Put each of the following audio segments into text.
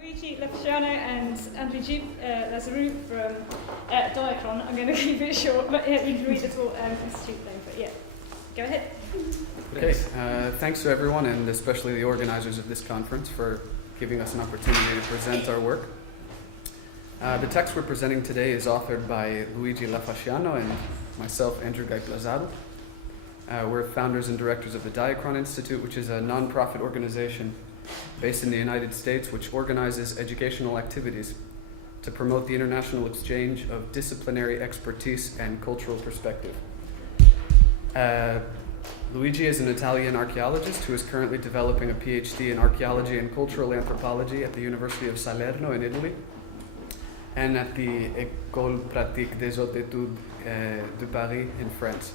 Luigi, Lafasciano and Gipe-Lazarou from Diakron. I'm going to keep it short, but yeah, you can read the full institute name, but yeah, go ahead. Okay, thanks to everyone and especially the organizers of this conference for giving us an opportunity to present our work. The text we're presenting today is authored by Luigi Lafasciano and myself, Andrew Gipe-Lazarou. We're founders and directors of the Diakron Institute, which is a non-profit organization based in the United States, which organizes educational activities to promote the international exchange of disciplinary expertise and cultural perspective. Luigi is an Italian archaeologist who is currently developing a PhD in archaeology and cultural anthropology at the University of Salerno in Italy and at the École Pratique des Hautes Études de Paris in France.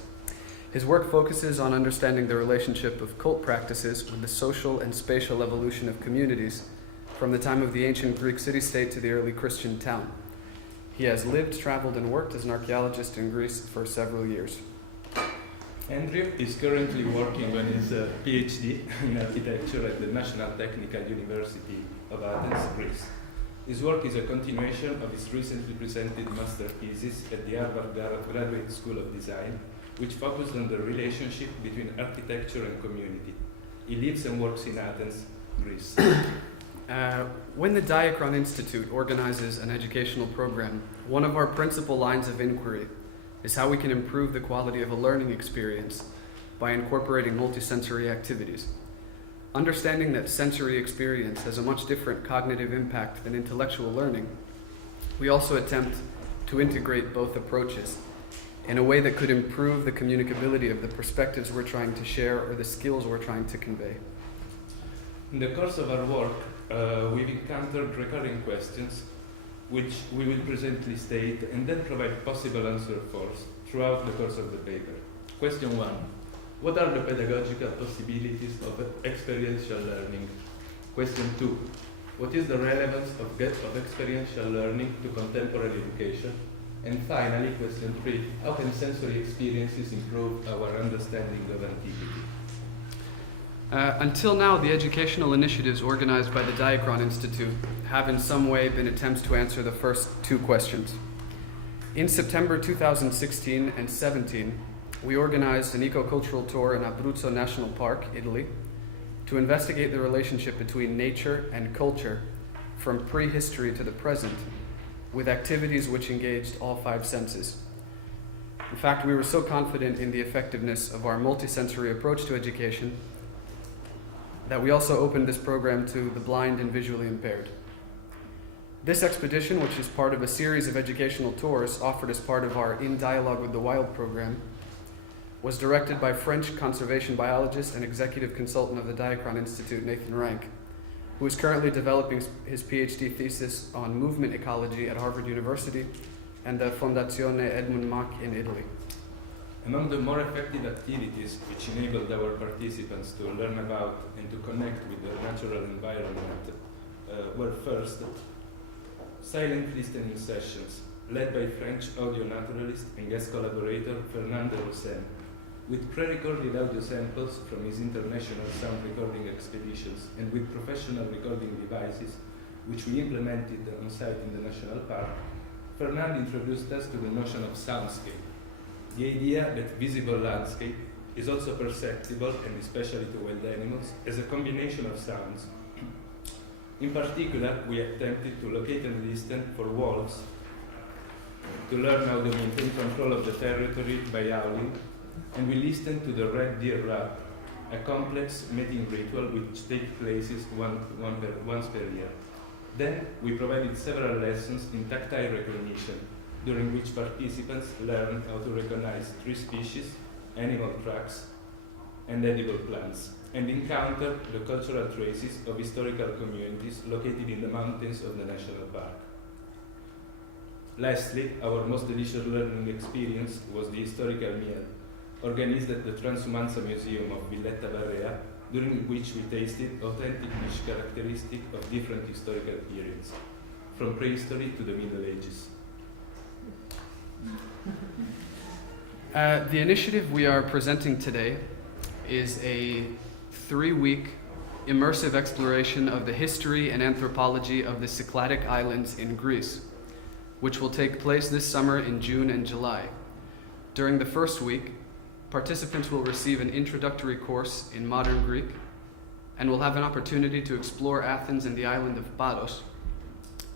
His work focuses on understanding the relationship of cult practices with the social and spatial evolution of communities from the time of the ancient Greek city-state to the early Christian town. He has lived, traveled, and worked as an archaeologist in Greece for several years. Andrew is currently working on his PhD in architecture at the National Technical University of Athens, Greece. His work is a continuation of his recently presented master thesis at the Harvard Graduate School of Design, which focused on the relationship between architecture and community. He lives and works in Athens, Greece. When the Diakron Institute organizes an educational program, one of our principal lines of inquiry is how we can improve the quality of a learning experience by incorporating multisensory activities. Understanding that sensory experience has a much different cognitive impact than intellectual learning, we also attempt to integrate both approaches in a way that could improve the communicability of the perspectives we're trying to share or the skills we're trying to convey. In the course of our work, we've encountered recurring questions which we will presently state and then provide possible answers for throughout the course of the paper. Question 1. What are the pedagogical possibilities of experiential learning? Question 2. What is the relevance of experiential learning to contemporary education? And finally, question 3. How can sensory experiences improve our understanding of Antiquity? Until now, the educational initiatives organized by the Diakron Institute have in some way been attempts to answer the first two questions. In September 2016 and 17, we organized an eco-cultural tour in Abruzzo National Park, Italy, to investigate the relationship between nature and culture from prehistory to the present, with activities which engaged all five senses. In fact, we were so confident in the effectiveness of our multisensory approach to education that we also opened this program to the blind and visually impaired. This expedition, which is part of a series of educational tours offered as part of our In Dialogue with the Wild program, was directed by French conservation biologist and executive consultant of the Diakron Institute, Nathan Rank, who is currently developing his PhD thesis on movement ecology at Harvard University and the Fondazione Edmund Mach in Italy. Among the more effective activities which enabled our participants to learn about and to connect with the natural environment were first, silent listening sessions led by French audio naturalist and guest collaborator Fernando Rosen, with pre-recorded audio samples from his international sound recording expeditions and with professional recording devices which we implemented on site in the National Park. Fernando introduced us to the notion of soundscape, the idea that visible landscape is also perceptible, and especially to wild animals, as a combination of sounds. In particular, we attempted to locate and listen for wolves, to learn how to maintain control of the territory by howling, and we listened to the red deer rap, a complex mating ritual which takes place once per year. Then we provided several lessons in tactile recognition, during which participants learned how to recognize tree species, animal tracks, and edible plants, and encounter the cultural traces of historical communities located in the mountains of the national park. Lastly, our most delicious learning experience was the historical meal, organized at the Transhumanza Museum of Villetta Barrea, during which we tasted authentic dish characteristic of different historical periods, from prehistory to the Middle Ages. The initiative we are presenting today is a 3-week immersive exploration of the history and anthropology of the Cycladic islands in Greece, which will take place this summer in June and July. During the first week, participants will receive an introductory course in modern Greek and will have an opportunity to explore Athens and the island of Paros,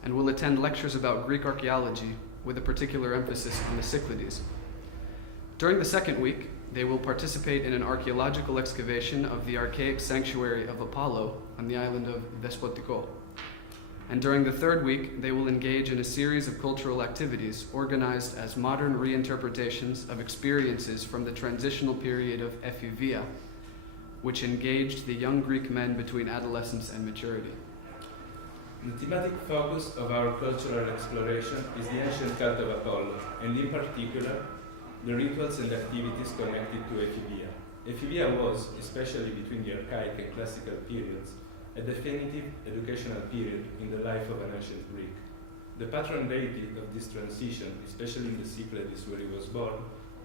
and will attend lectures about Greek archaeology with a particular emphasis on the Cyclades. During the second week, they will participate in an archaeological excavation of the archaic sanctuary of Apollo on the island of Despotiko. And during the third week, they will engage in a series of cultural activities organized as modern reinterpretations of experiences from the transitional period of Ephivia, which engaged the young Greek men between adolescence and maturity. The thematic focus of our cultural exploration is the ancient cult of Apollo, and in particular, the rituals and activities connected to Ephivia. Ephivia was, especially between the archaic and classical periods, a definitive educational period in the life of an ancient Greek. The patron deity of this transition, especially in the Cyclades where he was born,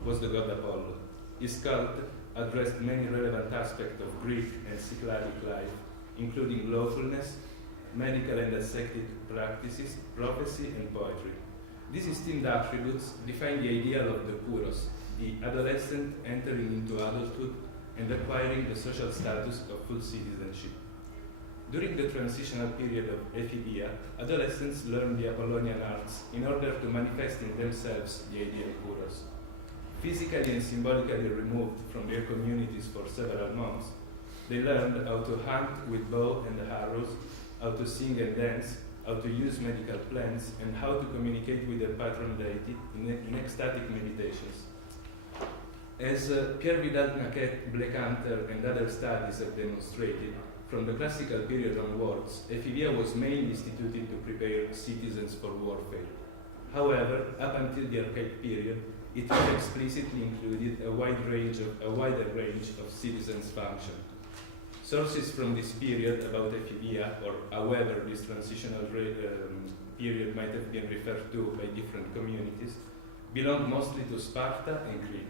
was the god Apollo. His cult addressed many relevant aspects of Greek and Cycladic life, including lawfulness, medical and ascetic practices, prophecy, and poetry. These esteemed attributes define the ideal of the Puros, the adolescent entering into adulthood and acquiring the social status of full citizenship. During the transitional period of Ephivia, adolescents learn the Apollonian arts in order to manifest in themselves the ideal Puros. Physically and symbolically removed from their communities for several months, they learned how to hunt with bow and arrows, how to sing and dance, how to use medical plants, and how to communicate with their patron deity in ecstatic meditations. As Pierre Vidal-Naquet, Blackhunter, and other studies have demonstrated, from the classical period onwards, Ephivia was mainly instituted to prepare citizens for warfare. However, up until the archaic period, it was explicitly included a wider range of citizens' function. Sources from this period about Ephivia, or however this transitional period might have been referred to by different communities, belong mostly to Sparta and Crete.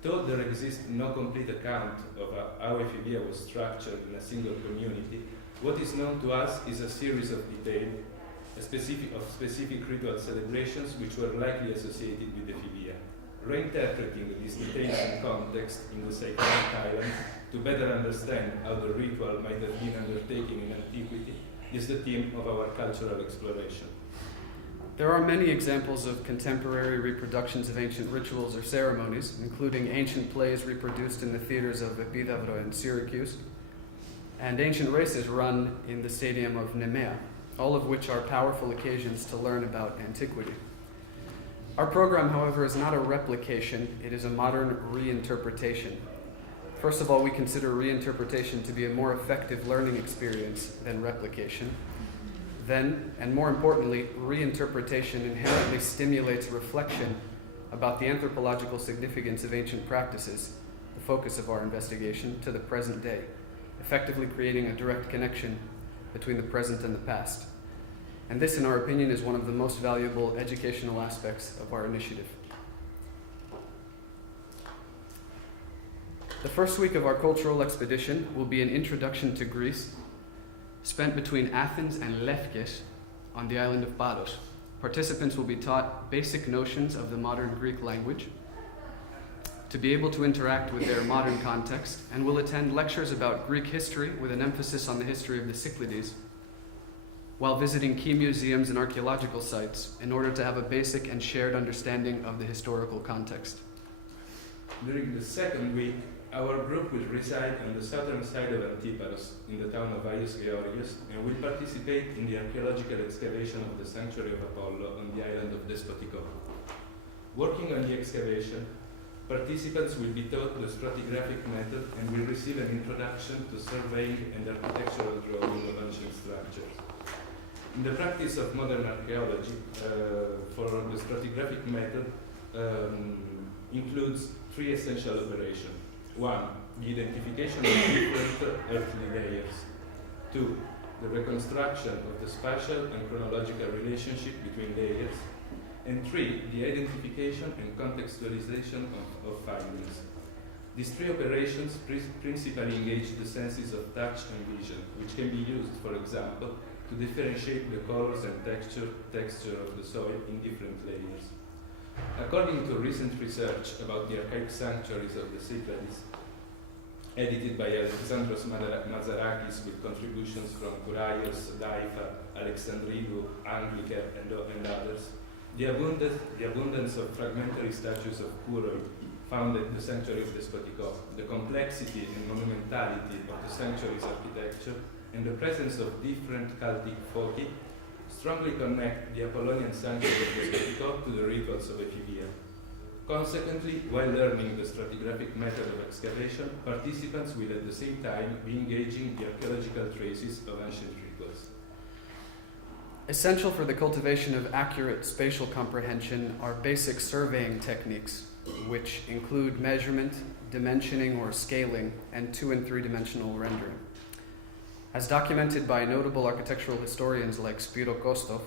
Though there exists no complete account of how Ephivia was structured in a single community, what is known to us is a series of details, specific ritual celebrations which were likely associated with Ephivia. Reinterpreting these details in context in the Cycladic island to better understand how the ritual might have been undertaken in Antiquity is the theme of our cultural exploration. There are many examples of contemporary reproductions of ancient rituals or ceremonies, including ancient plays reproduced in the theaters of Epidavro and Syracuse, and ancient races run in the stadium of Nemea, all of which are powerful occasions to learn about antiquity. Our program, however, is not a replication, it is a modern reinterpretation. First of all, we consider reinterpretation to be a more effective learning experience than replication. Then, and more importantly, reinterpretation inherently stimulates reflection about the anthropological significance of ancient practices, the focus of our investigation, to the present day, effectively creating a direct connection between the present and the past. And this, in our opinion, is one of the most valuable educational aspects of our initiative. The first week of our cultural expedition will be an introduction to Greece, spent between Athens and Lefkes on the island of Paros. Participants will be taught basic notions of the modern Greek language, to be able to interact with their modern context, and will attend lectures about Greek history with an emphasis on the history of the Cyclades, while visiting key museums and archaeological sites in order to have a basic and shared understanding of the historical context. During the second week, our group will reside on the southern side of Antiparos, in the town of Aios Georgios, and will participate in the archaeological excavation of the sanctuary of Apollo on the island of Despotiko. Working on the excavation, participants will be taught the stratigraphic method and will receive an introduction to surveying and architectural drawing of ancient structures. In the practice of modern archaeology, for the stratigraphic method includes three essential operations. 1. The identification of different earthly layers. 2. The reconstruction of the spatial and chronological relationship between layers. And 3. The identification and contextualization of findings. These three operations principally engage the senses of touch and vision, which can be used, for example, to differentiate the colors and texture of the soil in different layers. According to recent research about the archaic sanctuaries of the Cyclades, edited by Alexandros Mazarakis with contributions from Kouraios, Daifa, Alexandridou, Angliker, and others, the abundance of fragmentary statues of Kouroi found at the sanctuary of Despotico, the complexity and monumentality of the sanctuary's architecture, and the presence of different cultic foci strongly connect the Apollonian sanctuary of Despotico to the rituals of Ephilia. Consequently, while learning the stratigraphic method of excavation, participants will at the same time be engaging the archaeological traces of ancient rituals. Essential for the cultivation of accurate spatial comprehension are basic surveying techniques, which include measurement, dimensioning or scaling, and 2- and 3-dimensional rendering. As documented by notable architectural historians like Spiro Kostov,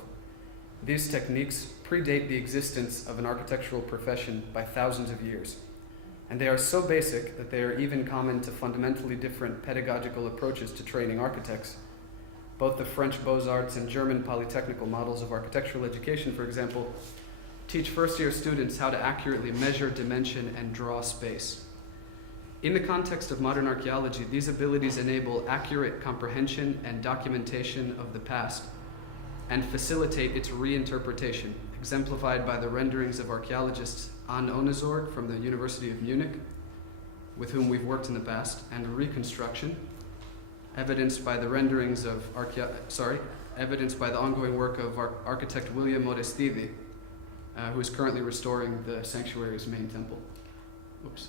these techniques predate the existence of an architectural profession by thousands of years, and they are so basic that they are even common to fundamentally different pedagogical approaches to training architects. Both the French Beaux-Arts and German polytechnical models of architectural education, for example, teach first-year students how to accurately measure, dimension, and draw space. In the context of modern archaeology, these abilities enable accurate comprehension and documentation of the past and facilitate its reinterpretation, exemplified by the renderings of archaeologists Anne Onezorg from the University of Munich, with whom we've worked in the past, and reconstruction, evidenced by the renderings of evidenced by the ongoing work of architect William Modestidi, who is currently restoring the sanctuary's main temple. Oops.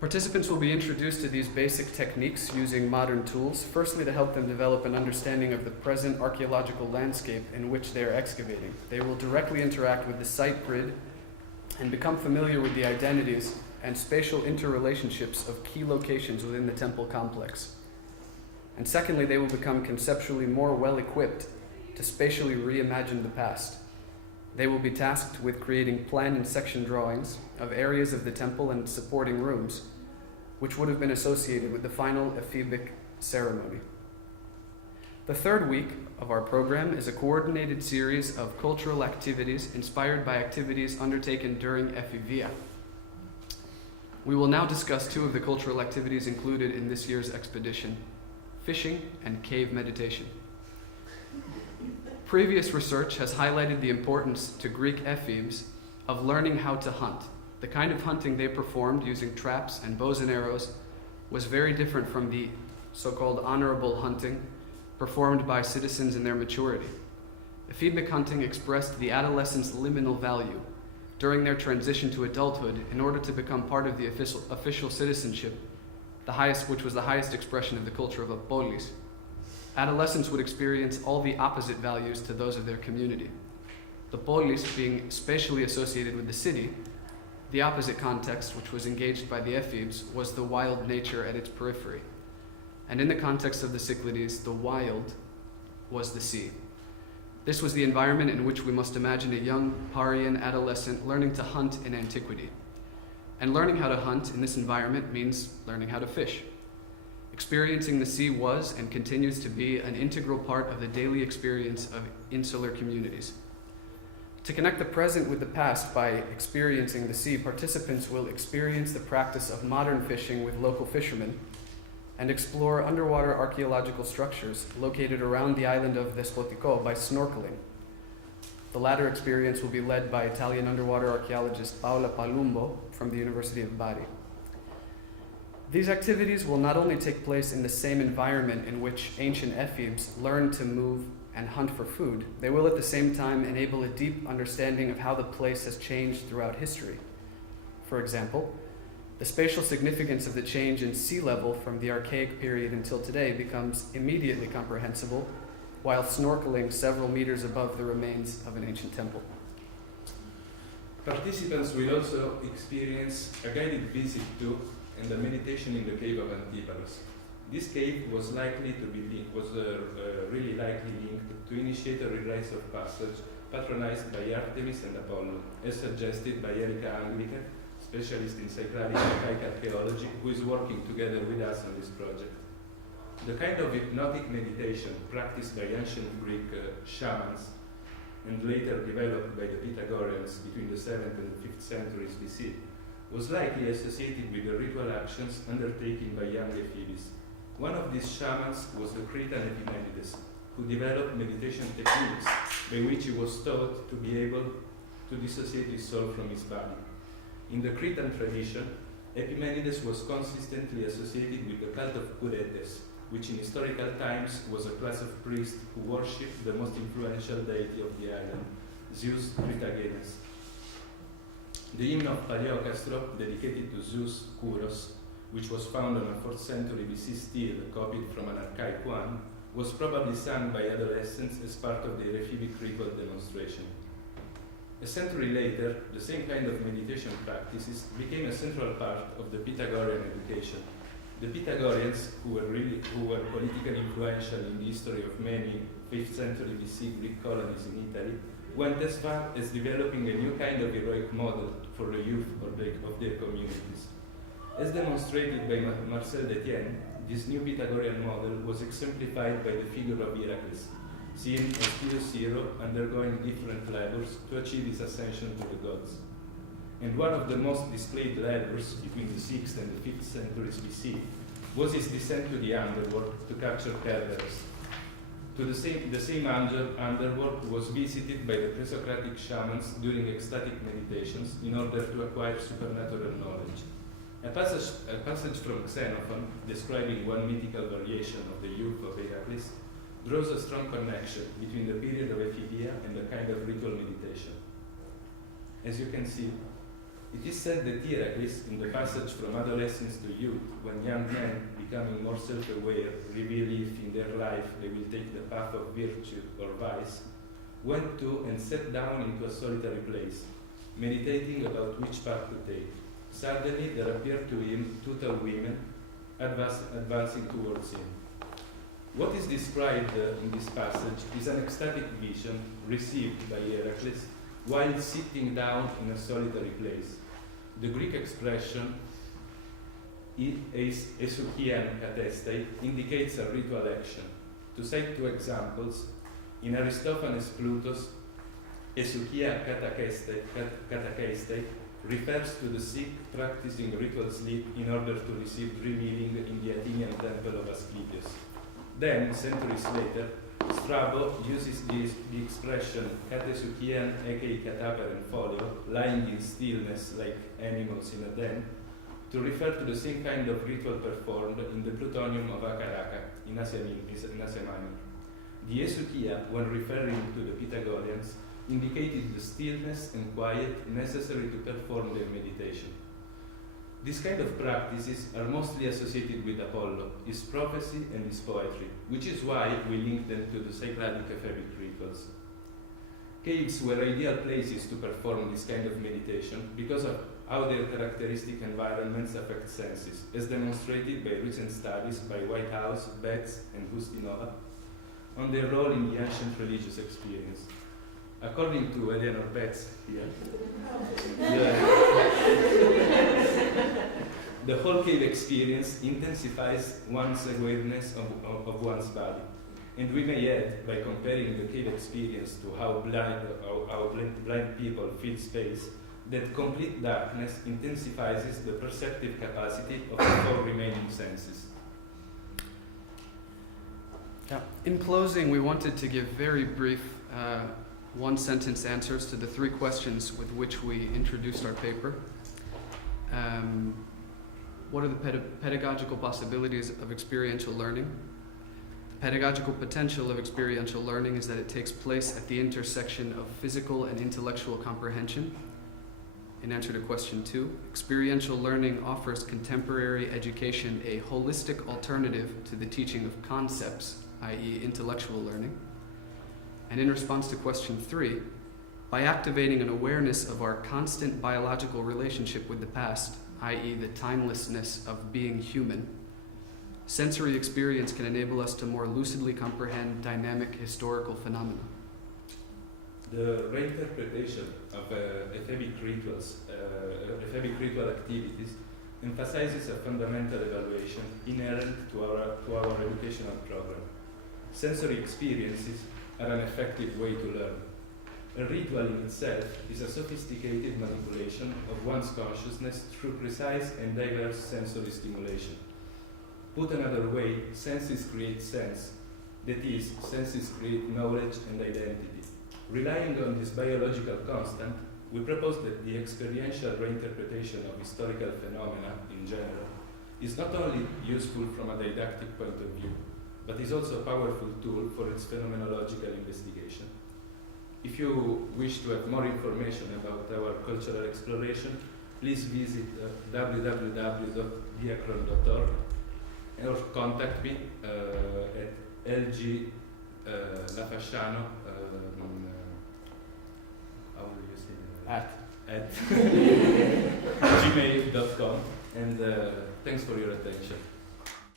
Participants will be introduced to these basic techniques using modern tools, firstly to help them develop an understanding of the present archaeological landscape in which they are excavating. They will directly interact with the site grid and become familiar with the identities and spatial interrelationships of key locations within the temple complex. And secondly, they will become conceptually more well-equipped to spatially reimagine the past. They will be tasked with creating plan and section drawings of areas of the temple and supporting rooms, which would have been associated with the final ephebic ceremony. The third week of our program is a coordinated series of cultural activities inspired by activities undertaken during Ephivia. We will now discuss 2 of the cultural activities included in this year's expedition: fishing and cave meditation. Previous research has highlighted the importance to Greek ephebes of learning how to hunt. The kind of hunting they performed using traps and bows and arrows was very different from the so-called honorable hunting performed by citizens in their maturity. Ephebic hunting expressed the adolescent's liminal value during their transition to adulthood in order to become part of the official citizenship, which was the highest expression of the culture of a polis. Adolescents would experience all the opposite values to those of their community. The polis being spatially associated with the city, the opposite context, which was engaged by the ephebes, was the wild nature at its periphery. And in the context of the Cyclades, the wild was the sea. This was the environment in which we must imagine a young Parian adolescent learning to hunt in antiquity. And learning how to hunt in this environment means learning how to fish. Experiencing the sea was and continues to be an integral part of the daily experience of insular communities. To connect the present with the past by experiencing the sea, participants will experience the practice of modern fishing with local fishermen and explore underwater archaeological structures located around the island of Despotico by snorkeling. The latter experience will be led by Italian underwater archaeologist Paola Palumbo from the University of Bari. These activities will not only take place in the same environment in which ancient ephebes learned to move and hunt for food, they will at the same time enable a deep understanding of how the place has changed throughout history. For example, the spatial significance of the change in sea level from the archaic period until today becomes immediately comprehensible while snorkeling several meters above the remains of an ancient temple. Participants will also experience a guided visit to and a meditation in the cave of Antiparos. This cave was really likely linked to initiatory rites of passage patronized by Artemis and Apollo, as suggested by Erika Angliker, specialist in Cycladic and Archaeology, who is working together with us on this project. The kind of hypnotic meditation practiced by ancient Greek shamans and later developed by the Pythagoreans between the 7th and 5th centuries BC was likely associated with the ritual actions undertaken by young Ephebes. One of these shamans was the Cretan Epimenides, who developed meditation techniques by which he was taught to be able to dissociate his soul from his body. In the Cretan tradition, Epimenides was consistently associated with the cult of Kuretes, which in historical times was a class of priests who worshipped the most influential deity of the island, Zeus Tritagenes. The hymn of Paleocastro, dedicated to Zeus Kouros, which was found on a 4th century BC stele copied from an archaic one, was probably sung by adolescents as part of their ephebic ritual demonstration. A century later, the same kind of meditation practices became a central part of the Pythagorean education. The Pythagoreans, who were politically influential in the history of many 5th century BC Greek colonies in Italy, went as far as developing a new kind of heroic model for the youth of their communities. As demonstrated by Marcel Detienne, this new Pythagorean model was exemplified by the figure of Heracles, seen as Pius Hero undergoing different labors to achieve his ascension to the gods. And one of the most displayed labors between the 6th and the 5th centuries BC was his descent to the underworld to capture Cerberus. The same underworld was visited by the pre-Socratic shamans during ecstatic meditations in order to acquire supernatural knowledge. A passage from Xenophon, describing one mythical variation of the youth of Heracles, draws a strong connection between the period of Ephebia and the kind of ritual meditation. As you can see, it is said that Heracles, in the passage from adolescence to youth, when young men, becoming more self-aware, reveal if in their life they will take the path of virtue or vice, went to and sat down into a solitary place, meditating about which path to take. Suddenly there appeared to him two tall women advancing towards him. What is described in this passage is an ecstatic vision received by Heracles while sitting down in a solitary place. The Greek expression esoukian katestei indicates a ritual action. To cite two examples, in Aristophanes' Plutus, esoukia katakestei refers to the sick practicing ritual sleep in order to receive dream healing in the Athenian temple of Asclepius. Then, centuries later, Strabo uses the expression katesoukian ekei kataperen folio, lying in stillness like animals in a den, to refer to the same kind of ritual performed in the plutonium of Akaraka in Asia Minor. The esoukia, when referring to the Pythagoreans, indicated the stillness and quiet necessary to perform their meditation. These kind of practices are mostly associated with Apollo, his prophecy and his poetry, which is why we link them to the Cycladic ephebic rituals. Caves were ideal places to perform this kind of meditation because of how their characteristic environments affect senses, as demonstrated by recent studies by Whitehouse, Betts, and Gustinova on their role in the ancient religious experience. According to Eleanor Betts here, the whole cave experience intensifies one's awareness of one's body. And we may add, by comparing the cave experience to how blind people feel space, that complete darkness intensifies the perceptive capacity of the four remaining senses. Yeah. In closing, we wanted to give very brief one-sentence answers to the three questions with which we introduced our paper. What are the pedagogical possibilities of experiential learning? The pedagogical potential of experiential learning is that it takes place at the intersection of physical and intellectual comprehension. In answer to question 2, experiential learning offers contemporary education a holistic alternative to the teaching of concepts, i.e. intellectual learning. And in response to question 3, by activating an awareness of our constant biological relationship with the past, i.e. the timelessness of being human, sensory experience can enable us to more lucidly comprehend dynamic historical phenomena. The reinterpretation of ephebic ritual activities emphasizes a fundamental evaluation inherent to our educational program. Sensory experiences are an effective way to learn. A ritual in itself is a sophisticated manipulation of one's consciousness through precise and diverse sensory stimulation. Put another way, senses create sense. That is, senses create knowledge and identity. Relying on this biological constant, we propose that the experiential reinterpretation of historical phenomena in general is not only useful from a didactic point of view, but is also a powerful tool for its phenomenological investigation. If you wish to have more information about our cultural exploration, please visit www.diakron.org or contact me at LG Lafasciano. How do you say that? At gmail.com, and thanks for your attention.